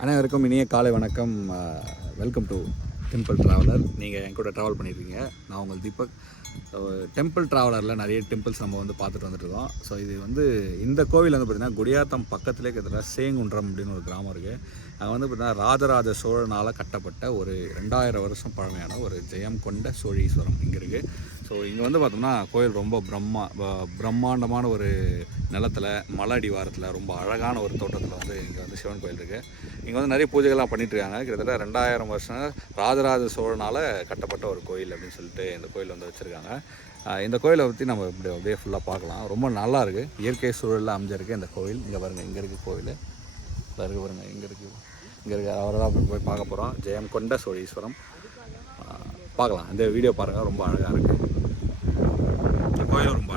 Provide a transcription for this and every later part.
அனைவருக்கும் இனிய காலை வணக்கம். வெல்கம் டு டெம்பிள் ட்ராவலர் நீங்கள் என் கூட ட்ராவல் பண்ணியிருக்கீங்க நான் உங்கள் தீபக். டெம்பிள் ட்ராவலரில் நிறைய டெம்பிள்ஸ் நம்ம வந்து பார்த்துட்டு வந்துட்டுருக்கோம் ஸோ இது வந்து இந்த கோவில் வந்து பார்த்திங்கன்னா குடியாத்தம் பக்கத்துலேயே கிட்டத்தட்ட சேங்குன்றம் அப்படின்னு ஒரு கிராமம் இருக்குது அங்கே வந்து பார்த்திங்கன்னா ராஜராஜ சோழனால் கட்டப்பட்ட ஒரு ரெண்டாயிரம் வருஷம் பழமையான ஒரு ஜெயம் கொண்ட சோழீஸ்வரம் இங்கே இருக்குது ஸோ இங்கே வந்து பார்த்தோம்னா கோயில் ரொம்ப பிரம்மா பிரம்மாண்டமான ஒரு நிலத்தில் மலை அடிவாரத்தில் ரொம்ப அழகான ஒரு தோட்டத்தில் வந்து இங்கே வந்து சிவன் கோயில் இருக்குது இங்கே வந்து நிறைய பூஜைகள்லாம் பண்ணிட்டுருக்காங்க. கிட்டத்தட்ட ரெண்டாயிரம் வருஷம் ராஜராஜ சோழனால் கட்டப்பட்ட ஒரு கோயில் அப்படின்னு சொல்லிட்டு இந்த கோயில் வந்து வச்சுருக்காங்க. இந்த கோயிலை பற்றி நம்ம இப்படி அப்படியே ஃபுல்லாக பார்க்கலாம். ரொம்ப நல்லா இருக்குது இயற்கை சூழலில் அமைஞ்சிருக்கு இந்த கோயில். இங்கே பாருங்கள் இங்கே இருக்குது கோயில். இருக்குது பாருங்கள் இங்கே இருக்குது இங்கே இருக்க அவரை தான் போய் பார்க்க போகிறோம் ஜெயம் கொண்ட சோழீஸ்வரம். பார்க்கலாம். இந்த வீடியோ பாருங்கள் ரொம்ப அழகாக இருக்குது இந்த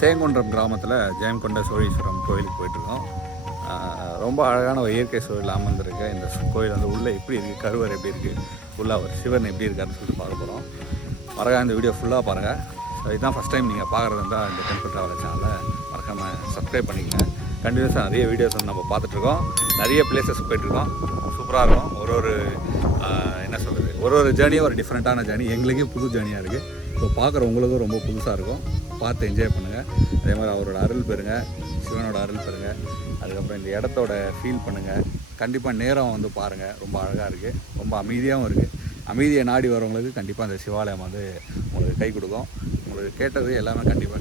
சேங்குன்றம் கிராமத்தில் ஜெயங்கொண்ட சோழீஸ்வரம் கோயிலுக்கு போயிட்டுருக்கோம். ரொம்ப அழகான ஒரு இயற்கை சூழல் அமர்ந்திருக்கு. இந்த கோயில் வந்து உள்ளே எப்படி இருக்குது கருவர் எப்படி இருக்குது உள்ளே ஒரு சிவன் எப்படி இருக்காருன்னு சொல்லிட்டு பார்க்க போகிறோம் பாருங்கள் இந்த வீடியோ ஃபுல்லாக பாருங்கள் ஸோ இதுதான் ஃபஸ்ட் டைம் நீங்கள் பார்க்குறது இருந்தால் இந்த டெம்பிள் ட்ராவல் சேனலை மறக்காமல் சப்ஸ்கிரைப் பண்ணிக்கங்க. கண்டினியூஸாக நிறைய வீடியோஸ் வந்து நம்ம பார்த்துட்ருக்கோம் நிறைய பிளேசஸ் போயிட்டுருக்கோம். சூப்பராக இருக்கும். ஒரு ஒரு என்ன சொல்கிறது ஒரு ஒரு ஜேர்னியும் ஒரு டிஃப்ரெண்ட்டான ஜேர்னி எங்களுக்கே புது ஜேர்னியாக இருக்குது ஸோ பார்க்குறவங்களுக்கும் ரொம்ப புதுசாக இருக்கும். பார்த்து என்ஜாய் பண்ணுங்கள் அதே மாதிரி அவரோட அருள் பெறுங்க. சிவனோட அருள் பெறுங்க. அதுக்கப்புறம் இந்த இடத்தோட ஃபீல் பண்ணுங்கள் கண்டிப்பாக நேரம் வந்து பாருங்கள் ரொம்ப அழகாக இருக்குது ரொம்ப அமைதியாகவும் இருக்குது அமைதியை நாடி வரவங்களுக்கு கண்டிப்பாக அந்த சிவாலயம் வந்து உங்களுக்கு கை கொடுக்கும். உங்களுக்கு கேட்டது எல்லாமே கண்டிப்பாக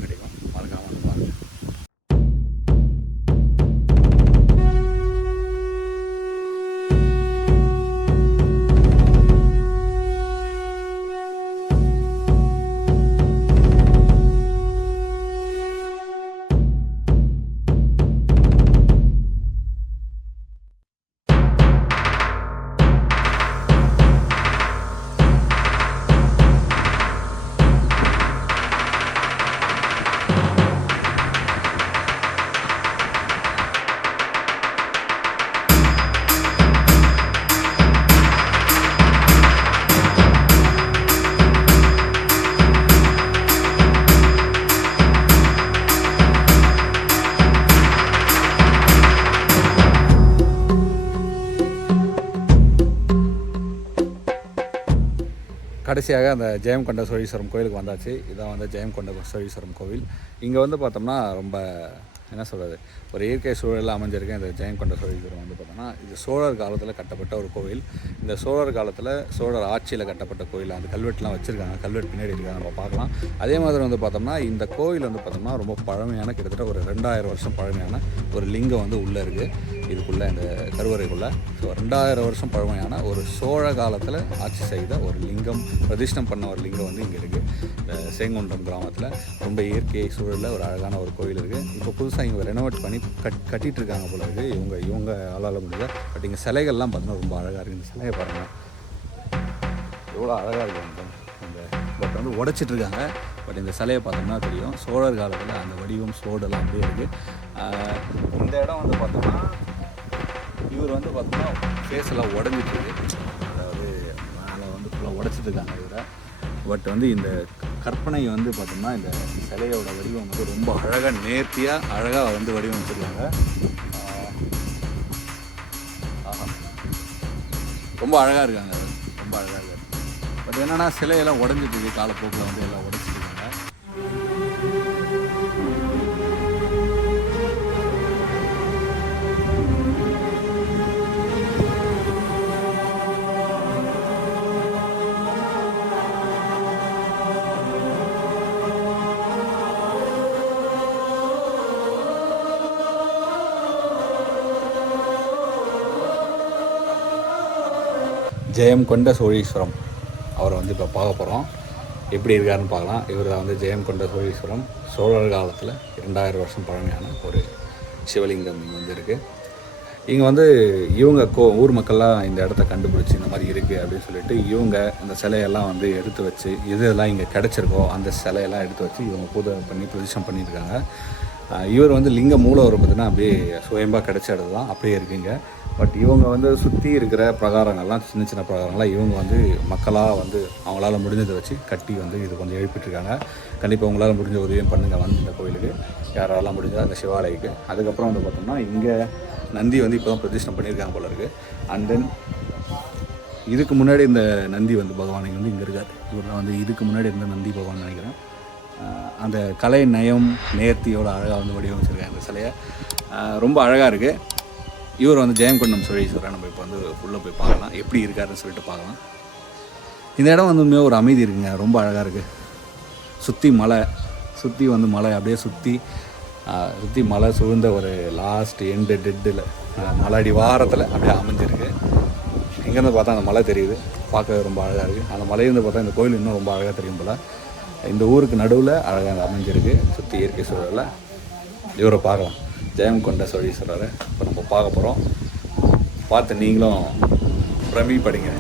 கடைசியாக அந்த ஜெயம் கொண்ட சோழீஸ்வரம் கோயிலுக்கு வந்தாச்சு. இதான் வந்து ஜெயம் கொண்ட சோழீஸ்வரம் கோவில். இங்கே வந்து பார்த்தோம்னா ரொம்ப என்ன சொல்கிறது ஒரு இயற்கை சூழலில் அமைஞ்சிருக்க இந்த ஜெயம் கொண்ட சோழீஸ்வரம் வந்து பார்த்தோம்னா இது சோழர் காலத்தில் கட்டப்பட்ட ஒரு கோவில். இந்த சோழர் காலத்தில் சோழர் ஆட்சியில் கட்டப்பட்ட கோயில் அந்த கல்வெட்டுலாம் வச்சுருக்காங்க. கல்வெட்டு பின்னாடி இருக்காங்க நம்ம பார்க்கலாம். அதே மாதிரி வந்து பார்த்தோம்னா இந்த கோயில் வந்து பார்த்தோம்னா ரொம்ப பழமையான கிட்டத்தட்ட ஒரு ரெண்டாயிரம் வருஷம் பழமையான ஒரு லிங்கம் வந்து உள்ளே இருக்குது இதுக்குள்ளே இந்த கருவறைக்குள்ளே. ஸோ ரெண்டாயிரம் வருஷம் பழமையான ஒரு சோழ காலத்தில் ஆட்சி செய்த ஒரு லிங்கம் பிரதிஷ்டம் பண்ண ஒரு லிங்கம் வந்து இங்கே இருக்குது இந்த சேங்குன்றம் கிராமத்தில். ரொம்ப இயற்கை சூழலில் ஒரு அழகான ஒரு கோயில் இருக்குது இப்போ புதுசாக இங்கே ரெனோவேட் பண்ணி கட் கட்டிகிட்டு இருக்காங்க போல இருக்குது இவங்க இவங்க ஆளால் முடியல பட் இங்கே சிலைகள்லாம் பார்த்தீங்கன்னா ரொம்ப அழகாக இருக்குது இந்த சிலையை பாருங்கள் எவ்வளோ அழகாக இருக்குது அந்த பட் வந்து உடைச்சிட்டு இருக்காங்க பட் இந்த சிலையை பார்த்தோம்னா தெரியும். சோழர் காலத்தில் அந்த வடிவம் சோடெல்லாம் அப்படியே இருக்குது இந்த இடம் வந்து பார்த்தோம்னா இவர் வந்து பார்த்தோம்னா ஃபேஸ் எல்லாம் உடஞ்சிட்டு அதாவது மேலே வந்து ஃபுல்லாக உடச்சிட்ருக்காங்க இவரை. பட் வந்து இந்த கற்பனை வந்து பார்த்தோம்னா இந்த சிலையோட வடிவம் வந்து ரொம்ப அழகாக நேர்த்தியாக அழகாக வந்து வடிவமைச்சிருக்காங்க. ரொம்ப அழகாக இருக்காங்க ரொம்ப அழகாக இருக்காங்க பட் என்னன்னா சிலையெல்லாம் உடஞ்சிட்டு இருக்கு காலப்போக்கில் வந்து எல்லாம் ஜெயம் கொண்ட சோழீஸ்வரம். அவரை வந்து இப்போ பார்க்க போகிறோம் எப்படி இருக்காருன்னு பார்க்கலாம். இவர் தான் வந்து ஜெயம் கொண்ட சோழீஸ்வரம். சோழர் காலத்தில் இரண்டாயிரம் வருஷம் பழமையான ஒரு சிவலிங்கம் இங்கே வந்து இருக்குது இங்கே வந்து இவங்க கோ ஊர் மக்கள்லாம் இந்த இடத்த கண்டுபிடிச்சி இந்த மாதிரி இருக்குது அப்படின்னு சொல்லிட்டு இவங்க இந்த சிலையெல்லாம் வந்து எடுத்து வச்சு எது எதெல்லாம் இங்கே கிடச்சிருக்கோ அந்த சிலையெல்லாம் எடுத்து வச்சு இவங்க பூஜை பண்ணி பிரதிஷ்டம் பண்ணியிருக்காங்க. இவர் வந்து லிங்க மூலவர் பார்த்தீங்கன்னா அப்படியே சுயம்பாக கிடைச்ச தான் அப்படியே இருக்குங்க. பட் இவங்க வந்து சுற்றி இருக்கிற பிரகாரங்கள்லாம் சின்ன சின்ன பிரகாரங்கள்லாம் இவங்க வந்து மக்களாக வந்து அவங்களால முடிஞ்சதை வச்சு கட்டி வந்து இது கொஞ்சம் எழுப்பிட்டுருக்காங்க. கண்டிப்பாக உங்களால் முடிஞ்ச உதவியும் பண்ணுங்கள் வந்து இந்த கோயிலுக்கு. யாராலாம் முடிஞ்சால் அந்த சிவாலயக்கு அதுக்கப்புறம் வந்து பார்த்தோம்னா இங்கே நந்தி வந்து இப்போ தான் பிரதிஷ்டம் பண்ணியிருக்காங்க போல இருக்குது அண்ட் தென் இதுக்கு முன்னாடி இந்த நந்தி வந்து பகவானுக்கு இங்கே வந்து இங்கே இருக்கார். இவர் வந்து இதுக்கு முன்னாடி இருந்த நந்தி பகவான் நினைக்கிறேன். அந்த கலை நயம் நேர்த்தியோட அழகாக வந்து வடிவமைச்சிருக்காங்க அந்த சிலையை. ரொம்ப அழகாக இருக்குது இவர் வந்து ஜெயங்கொண்டம் சுரேஸ்வரர் நம்ம இப்போ வந்து உள்ளே போய் பார்க்கலாம். எப்படி இருக்காருன்னு சொல்லிட்டு பார்க்கலாம். இந்த இடம் வந்து உண்மையாக ஒரு அமைதி இருக்குங்க. ரொம்ப அழகாக இருக்குது சுற்றி மலை. சுற்றி வந்து மலை. அப்படியே சுற்றி சுற்றி மலை சூழ்ந்த ஒரு லாஸ்ட் எண்டு டெட்டில் மலை அடி வாரத்தில் அப்படியே அமைஞ்சிருக்கு. இங்கேருந்து பார்த்தா அந்த மலை தெரியுது. பார்க்க ரொம்ப அழகாக இருக்குது அந்த மலையிலேருந்து பார்த்தா இந்த கோயில் இன்னும் ரொம்ப அழகாக தெரியும் போல். இந்த ஊருக்கு நடுவில் அழகாக அமைஞ்சிருக்கு. சுற்றி இயற்கை சூழலில். இவரை பார்க்கலாம். ஜெயம் கொண்ட சோழீஸ்வரரை இப்போ நம்ம பார்க்க போகிறோம் பார்த்து நீங்களும் பிரமிப்படிங்க.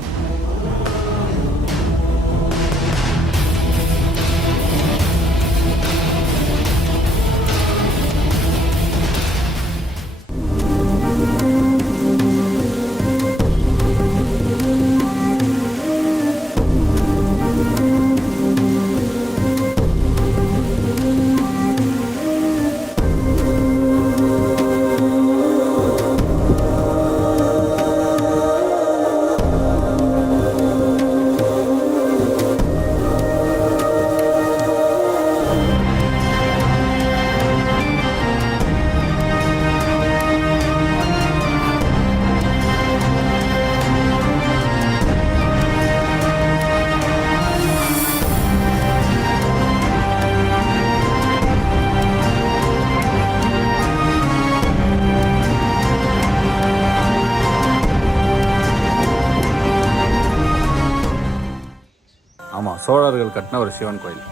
சோழர்கள் கட்டின ஒரு சிவன் கோயில்.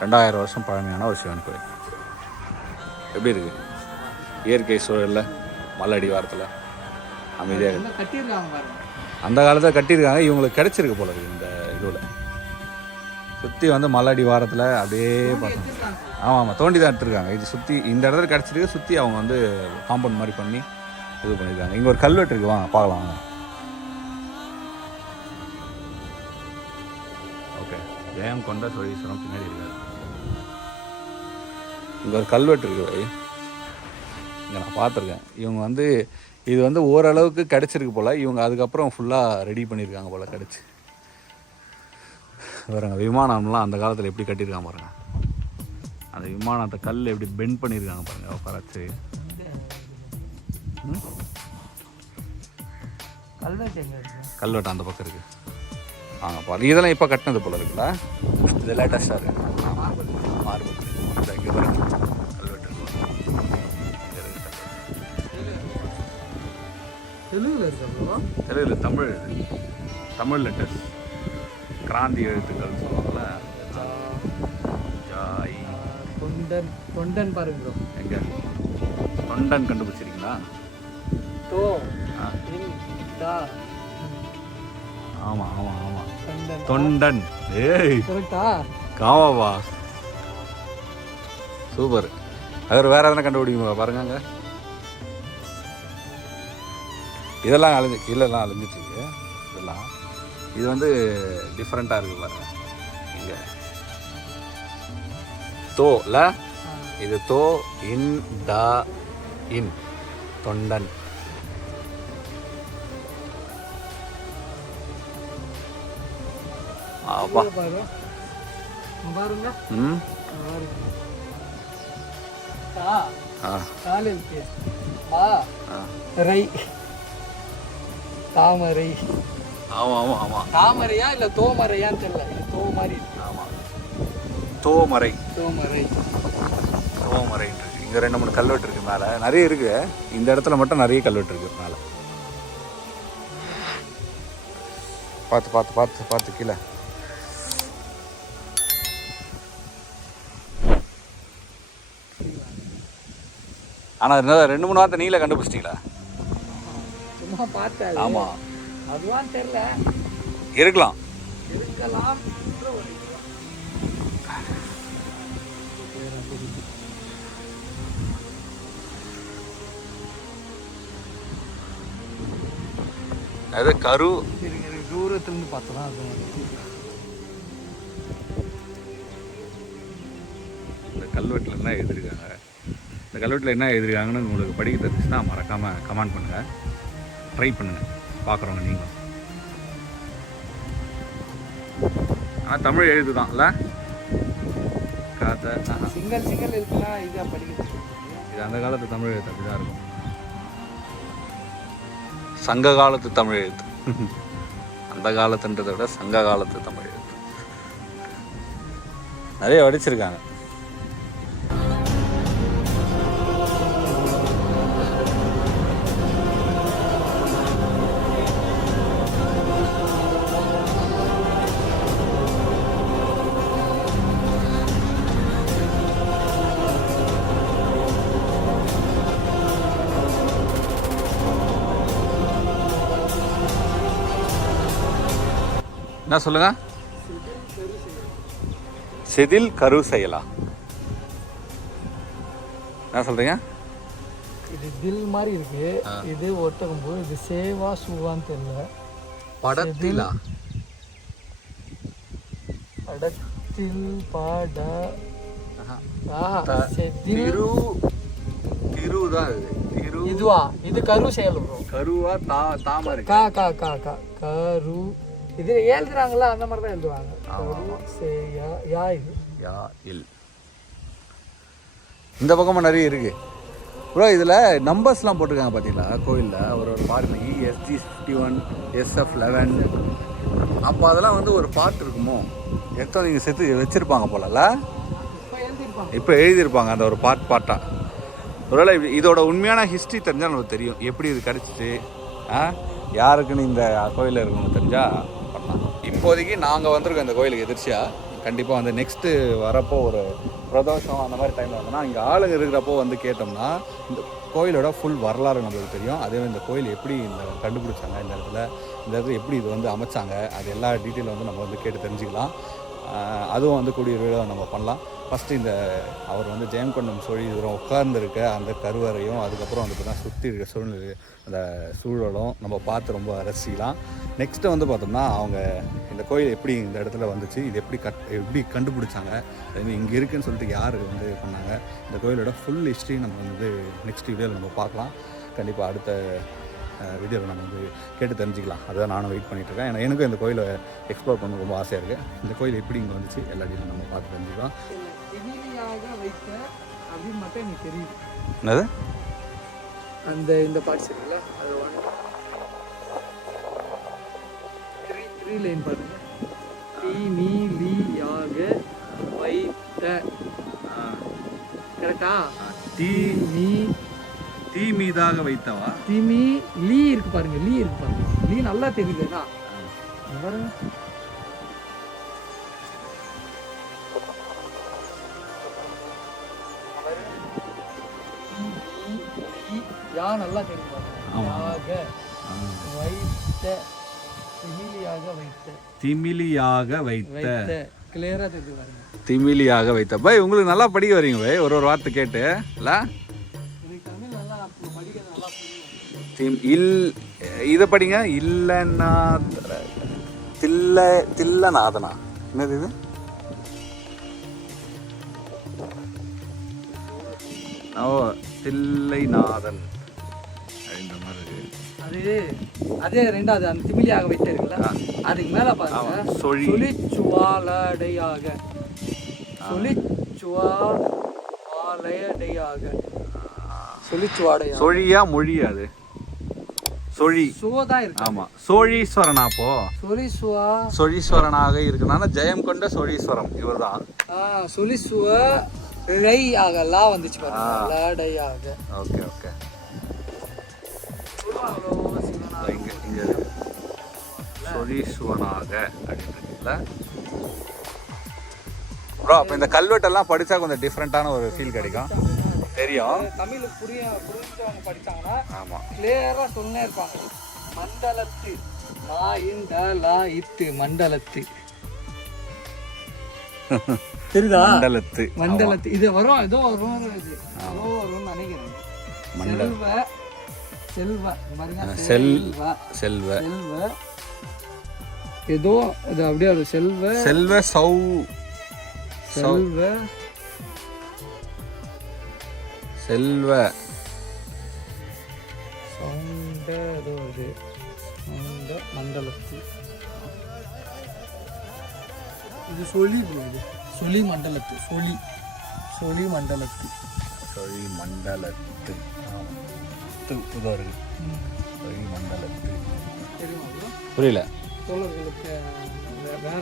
ரெண்டாயிரம் வருஷம் பழமையான ஒரு சிவன் கோயில். எப்படி இருக்கு? இயற்கை சூழலில் மல்லடி வாரத்தில் அமைதியாக கட்டியிருக்காங்க அந்த காலத்தில் கட்டியிருக்காங்க இவங்களுக்கு கிடைச்சிருக்கு போல இருக்கு இந்த இதுவில். சுற்றி வந்து மல்லடி வாரத்தில் அப்படியே பார்த்தோம் ஆமாம் ஆமாம் தோண்டி தான் எடுத்துருக்காங்க. இது சுற்றி இந்த இடத்துல கிடச்சிருக்கு சுற்றி அவங்க வந்து காம்பவுண்ட் மாதிரி பண்ணி இது பண்ணியிருக்காங்க. இங்கே ஒரு கல்வெட்டு இருக்கு வாங்க பார்க்கலாம் ஜெயம் கொண்ட சோழீஸ்வரம் பின்னாடி இருக்காரு. இங்கே ஒரு கல்வெட்டு இருக்கு வை இங்கே நான் பார்த்துருக்கேன். இவங்க வந்து இது வந்து ஓரளவுக்கு கிடச்சிருக்கு போல். இவங்க அதுக்கப்புறம் ஃபுல்லாக ரெடி பண்ணியிருக்காங்க போல் கிடச்சி. பாருங்க விமானம்லாம் அந்த காலத்தில் எப்படி கட்டியிருக்காங்க பாருங்க. அந்த விமானத்தை கல் எப்படி பெண்ட் பண்ணியிருக்காங்க பாருங்க பறச்சு. கல்வெட்டு அந்த பக்கம் இருக்கு. ஆ பாரு. இதெல்லாம் இப்போ கட்டினது போல இருக்குல்ல? இது லேட்டஸ்ட்டாக இருக்கு மார்பிள் இங்கே பாருங்க. தெலுங்குல தமிழ் இது. தமிழ் லெட்டர்ஸ் கிராந்தி எழுத்துக்கள் சொல்லுவாங்கல்ல? ஜாய். தொண்டன் தொண்டன் பாருங்க ப்ரோ எங்க? தொண்டன் கண்டுபிடிச்சிருக்கீங்களா? தோ. ஆ. தா ஆமாம் ஆமாம் ஆமாம் தொண்டன். ஏய். காவாவா? சூப்பர். அவர் வேற எதனா கண்டுபிடிக்குமா? பாருங்க அங்க. இதெல்லாம் அழிஞ்சு கீழெல்லாம் இருக்கு இதெல்லாம். இது வந்து டிஃப்ரெண்ட்டாக இருக்கு பாருங்க. இங்க. தோல இது தோ இன் ட இன். தொண்டன். ஆப்பா பாருங்க. ம்? ரை. தாமரை. ஆமாம் ஆமாம் ஆமாம் தாமரையா இல்ல தோமரையான்னு தெரியல. தோ மாதிரி ஆமாம் தோமரை தோமரை. தோமரை. இருக்கு இங்கே ரெண்டு மூணு கல்வெட்டு இருக்கு மேலே. நிறைய இருக்கு. இந்த இடத்துல மட்டும் நிறைய கல்வெட்டு இருக்கு மேலே. பார்த்து பார்த்து பார்த்து பார்த்து கீழே. ஆனால் என்ன ரெண்டு மூணு வார்த்தை நீங்களே கண்டுபிடிச்சிட்டீங்களா? சும்மா பார்த்தேன் ஆமாம் அதுவான்னு தெரியல. இருக்கலாம். இருக்கலாம். அது கரு. தூரத்துலேருந்து பார்த்தோம்னா அது இந்த கல்வெட்டில் என்ன எழுதிருக்காங்க இந்த கல்வெட்டில் என்ன எழுதிருக்காங்கன்னு உங்களுக்கு படிக்க தெரிஞ்சுன்னா மறக்காமல் கமெண்ட் பண்ணுங்கள் ட்ரை பண்ணுங்கள் பார்க்குறவங்க நீங்களும். ஆனால் தமிழ் எழுது தான் இல்லை? கதை. இருக்குன்னா இதாக படிக்கிறது இது அந்த காலத்து தமிழ் எழுத்து. அப்படி தான் இருக்கும். சங்க காலத்து தமிழ் எழுத்து. அந்த காலத்துன்றதை விட சங்க காலத்து தமிழ் எழுத்து. நிறைய வடிச்சிருக்காங்க. என்ன சொல்லுங்க? செதில் கரு செயலா என்ன சொல்றீங்க? இது தில் மாதிரி இருக்கு. இது ஒட்டகம்பு இது சேவா சூவான்னு தெரியல. படத்திலா? படத்தில் பாட திரு திரு தான் இது. திரு இதுவா? இது கரு செயல். கருவா தா தாமரை. கா கா கா கா கரு இது எழுதுறாங்களா அந்த மாதிரி தான் எழுதுவாங்க யா இது. யா இல். இந்த பக்கமும் நிறைய இருக்கு. ப்ரோ இதில் நம்பர்ஸ்லாம் போட்டிருக்காங்க பார்த்தீங்களா? கோயிலில். ஒரு ஒரு பாருங்க. E SG fifty one SF eleven அப்போ அதெல்லாம் வந்து ஒரு பாட்டு இருக்குமோ? எத்தனை நீங்கள் செத்து வச்சுருப்பாங்க போலல இப்போ எழுதியிருப்பாங்க அந்த ஒரு பாட் பாட்டாக ஒருவேளை இது- இதோட உண்மையான ஹிஸ்ட்ரி தெரிஞ்சால் நமக்கு தெரியும். எப்படி இது கிடச்சிச்சு? ஆ? யாருக்குன்னு இந்த கோயிலில் இருக்கணும்னு தெரிஞ்சால் பண்ணலாம் இப்போதைக்கு நாங்கள் வந்திருக்கோம் இந்த கோயிலுக்கு எதிர்ச்சியாக கண்டிப்பாக வந்து நெக்ஸ்ட்டு வரப்போ ஒரு பிரதோஷம் அந்த மாதிரி டைமில் வந்தோம்னா இங்கே ஆளுங்க இருக்கிறப்போ வந்து கேட்டோம்னா இந்த கோயிலோட ஃபுல் வரலாறு நம்மளுக்கு தெரியும். அதே மாதிரி இந்த கோயில் எப்படி இந்த கண்டுபிடிச்சாங்க இந்த இடத்துல இந்த இடத்துல எப்படி இது வந்து அமைச்சாங்க அது எல்லா டீட்டெயிலும் வந்து நம்ம வந்து கேட்டு தெரிஞ்சுக்கலாம். அதுவும் வந்து கூடிய நம்ம பண்ணலாம். ஃபஸ்ட்டு இந்த அவர் வந்து ஜெயங்கொண்டம் சோழீஸ்வரம் உட்கார்ந்துருக்க அந்த கருவறையும் அதுக்கப்புறம் வந்து பார்த்தீங்கன்னா சுற்றி இருக்க சூழ்நிலை அந்த சூழலும் நம்ம பார்த்து ரொம்ப ரசிக்கலாம். நெக்ஸ்ட்டு வந்து பார்த்தோம்னா அவங்க இந்த கோயில் எப்படி இந்த இடத்துல வந்துச்சு இது எப்படி கட் எப்படி கண்டுபிடிச்சாங்க அது இங்கே இருக்குன்னு சொல்லிட்டு யார் வந்து பண்ணாங்க இந்த கோயிலோட ஃபுல் ஹிஸ்ட்ரி நம்ம வந்து நெக்ஸ்ட் வீடியோவில் நம்ம பார்க்கலாம். கண்டிப்பாக அடுத்த வீடியோவில் நம்ம வந்து கேட்டு தெரிஞ்சுக்கலாம். அதுதான் நானும் வெயிட் பண்ணிட்டு இருக்கேன். ஏன்னா எனக்கும் இந்த கோயிலை எக்ஸ்ப்ளோர் பண்ண ரொம்ப ஆசையாக இருக்குது இந்த கோயில் எப்படி இங்கே வந்துச்சு எல்லா டீலும் நம்ம பார்த்து தெரிஞ்சுக்கலாம். திகிலியாக வைத்த அப்படின்னு மட்டும் எனக்கு தெரியுது. என்னது? அந்த இந்த பார்ட்ஸ் இருக்குல்ல அது ஒன் த்ரீ த்ரீ லைன் பாருங்க. தி நீ லீ யாக வைத்த கரெக்டா தீ நீ தீ மீதாக வைத்தவா? திமி லீ இருக்கு பாருங்க லீ இருக்கு பாருங்க. லீ நல்லா பாருங்க யா நல்லா தெரியுது பாருங்க. யாக வைத்த திமிலியாக வைத்த. திமிலியாக வைத்த. வைத்த. கிளியரா தெரியுது பாருங்க. திமிலியாக வைத்த. பை உங்களுக்கு நல்லா படிக்க வரீங்க பை ஒரு ஒரு வார்த்தை கேட்டு. இல்லை இல் இதை படிங்க. இல்லைன்னா தில்ல தில்லநாதனா? என்னது இது? ஓ தில்லைநாதன். அப்படின்ற மாதிரி இருக்கு. அது அதே ரெண்டாவது அந்த திமிலியாக வைத்த இருக்குல்ல அதுக்கு மேல பாருங்க. சொழி. சுழிச்சுவாலடையாக. சுழிச்சுவாலடையாக. சுழிச்சுவாடையாக சொழியா மொழி அது? சொழி. சுவ தான் இருக்கு? ஆமா. சோழீஸ்வரனா அப்போ? சுழிசுவா சொழீஸ்வரனாக இருக்கனால ஜெயம் கொண்ட சோழீஸ்வரம் இவர்தான். ஆ சுழிசுவ ழை ஆக வந்துச்சு பாருங்க. லடையாக ஓகே ஓகே. சிவனா இங்க இங்க. சொரீஸ்வனாக அப்படின்றதுல ப்ரோ அப்போ இந்த கல்வெட்டெல்லாம் படித்தா கொஞ்சம் டிஃப்ரெண்ட்டான ஒரு ஃபீல் கிடைக்கும். தெரியும். தமிழ் புரிய புரிஞ்சவங்க படிச்சாங்கன்னா ஆமாம் கிளியரா சொன்னே இருப்பாங்க. மண்டலத்து லா இந்த லா இத்து மண்டலத்து. தெரியுதா? மண்டலத்து. மண்டலத்து. இது வரும் ஏதோ வரும் இது. ஏதோ வரும்னு நினைக்கிறேன். மண்டல. செல்வ செல்வ செல்வ. செல்வ. செல்வ. ஏதோ இது அப்படியே செல்வ. செல்வ சௌ. செல்வ செல்வ. சவுண்ட ஏதோ சவுண்ட மண்டலத்து. இது சொலி இது. சொலி மண்டலத்து சொலி. சொலி மண்டலத்து. சொழி மண்டலத்து. இதோ இருக்கு. சொழி மண்டலத்து? புரியல.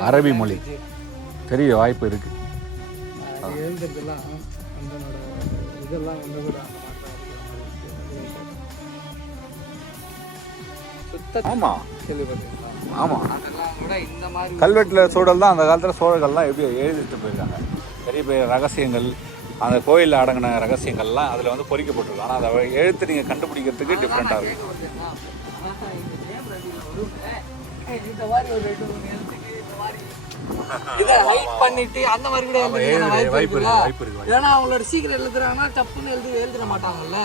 அரபி மொழி. தெரிய வாய்ப்பு இருக்கு. அது எழுதுறதெல்லாம் அந்தனோட இதெல்லாம் வந்து கூட அந்த மாதிரி ஆமாம் ஆமாம் அதெல்லாம் கூட இந்த மாதிரி கல்வெட்டில் சூழல் தான் அந்த காலத்தில் சோழர்கள்லாம் எப்படி எழுதிட்டு போயிருக்காங்க. பெரிய பெரிய ரகசியங்கள் அந்த கோயிலில் அடங்கின ரகசியங்கள்லாம் அதில் வந்து பொறிக்கப்பட்டிருக்கும் ஆனால் அதை எழுத்து நீங்கள் கண்டுபிடிக்கிறதுக்கு டிஃப்ரெண்ட்டாக இருக்கும் இந்த மாதிரி ஒரு ரெண்டு மூணு எழுத்துக்கு இந்த மாதிரி இதை ஹைட் பண்ணிட்டு அந்த மாதிரி கூட எழுதுறதுக்கான வாய்ப்பு இருக்குல்ல? இருக்கு ஏன்னா அவங்களோட சீக்கிரம் எழுதுறாங்கன்னா தப்புன்னு எழுதி எழுதிட மாட்டாங்கல்ல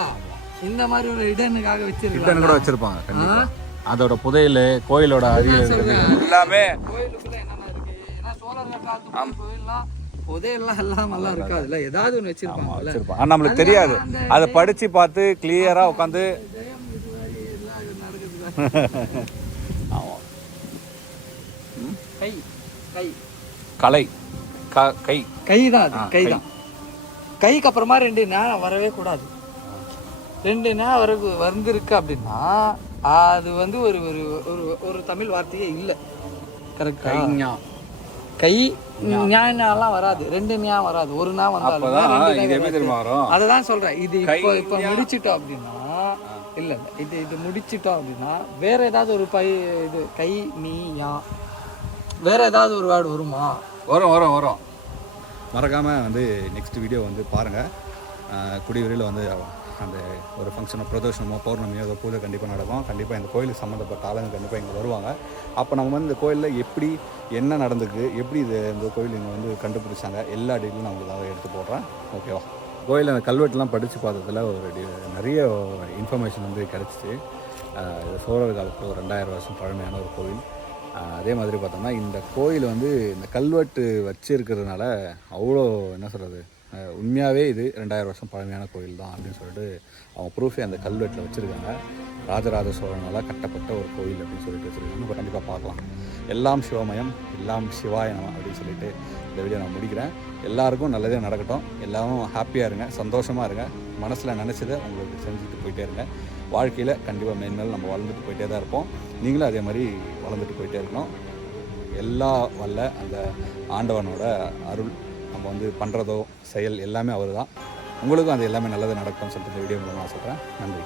இந்த மாதிரி ஒரு இடனுக்காக வச்சிருக்காங்க கூட வச்சுருப்பாங்க கண்டிப்பாக அதோட புதையல் கோயிலோட அருகில் இருக்கிறது எல்லாமே கோயிலுக்குள்ள என்னென்ன இருக்கு ஏன்னா சோழர்கள் காலத்து கோயில்லாம் புதையெல்லாம் எல்லாம் நல்லா இருக்காதுல்ல ஏதாவது ஒன்று வச்சிருப்பாங்கல்ல வச்சுருப்பாங்க ஆனால் நம்மளுக்கு தெரியாது அதை படித்து பார்த்து கிளியராக உட்காந்து இது மாதிரி எல்லாம் இது நடக்குது ஆமாம் கை கை. கலை. க கை. கை தான் அது கை. தான் கைக்கு அப்புறமா ரெண்டு நேரம் வரவே கூடாது. ரெண்டு நேரம் வர வந்திருக்கு அப்படின்னா அது வந்து ஒரு ஒரு ஒரு ஒரு தமிழ் வார்த்தையே இல்லை. கரெக்டா கை ஞானெல்லாம் வராது. ரெண்டு ஞா வராது. ஒரு ஞா வந்தாலும் அதை தான் சொல்றேன். இது இப்போ இப்போ முடிச்சிட்டோம் அப்படின்னா இல்ல இல்ல. இது இது முடிச்சிட்டோம் அப்படின்னா வேற ஏதாவது ஒரு பை இது கை நீ யா வேற ஏதாவது ஒரு வேர்டு வருமா? வரும் வரும் வரும். மறக்காமல் வந்து நெக்ஸ்ட் வீடியோ வந்து பாருங்கள் குடி வந்து அந்த ஒரு ஃபங்க்ஷனோ பிரதோஷமோ பௌர்ணமியோ ஏதோ பூஜை கண்டிப்பாக நடக்கும். கண்டிப்பாக இந்த கோயிலுக்கு சம்மந்தப்பட்ட ஆளுங்க கண்டிப்பாக இங்கே வருவாங்க. அப்போ நம்ம வந்து இந்த கோயிலில் எப்படி என்ன நடந்திருக்கு எப்படி இது இந்த கோயில் இங்கே வந்து கண்டுபிடிச்சாங்க எல்லா டீட்டெயிலும் நான் உங்களுக்காக எடுத்து போடுறேன். ஓகேவா கோயிலில் அந்த கல்வெட்டுலாம் படித்து பார்த்ததுல ஒரு நிறைய இன்ஃபர்மேஷன் வந்து கிடச்சிச்சு. சோழர் காலத்தில் ஒரு ரெண்டாயிரம் வருஷம் பழமையான ஒரு கோவில் அதே மாதிரி பார்த்தோம்னா இந்த கோயில் வந்து இந்த கல்வெட்டு வச்சுருக்கிறதுனால அவ்வளோ என்ன சொல்கிறது உண்மையாகவே இது ரெண்டாயிரம் வருஷம் பழமையான கோயில் தான் அப்படின்னு சொல்லிட்டு அவங்க ப்ரூஃபே அந்த கல்வெட்டில் வச்சுருக்காங்க. ராஜராஜ சோழனால் கட்டப்பட்ட ஒரு கோயில் அப்படின்னு சொல்லிட்டு வச்சுருக்காங்க. நம்ம கண்டிப்பாக பார்க்கலாம். எல்லாம் சிவமயம் எல்லாம் சிவாயனம் அப்படின்னு சொல்லிட்டு இந்த வீடியோ நான் முடிக்கிறேன். எல்லாருக்கும் நல்லதே நடக்கட்டும். எல்லாரும் ஹாப்பியாக இருங்க சந்தோஷமாக இருங்க. மனசில் நினச்சதை உங்களுக்கு செஞ்சுட்டு போயிட்டே இருங்க. வாழ்க்கையில் கண்டிப்பாக மேன்மேல் நம்ம வளர்ந்துட்டு போயிட்டே தான் இருப்போம். நீங்களும் அதே மாதிரி வளர்ந்துட்டு போயிட்டே இருக்கணும். எல்லா வல்ல அந்த ஆண்டவனோட அருள் நம்ம வந்து பண்ணுறதோ செயல் எல்லாமே அவர் தான் உங்களுக்கும் அது எல்லாமே நல்லது நடக்கும்னு சொல்லிட்டு இந்த வீடியோ மூலமாக சொல்கிறேன் நன்றி.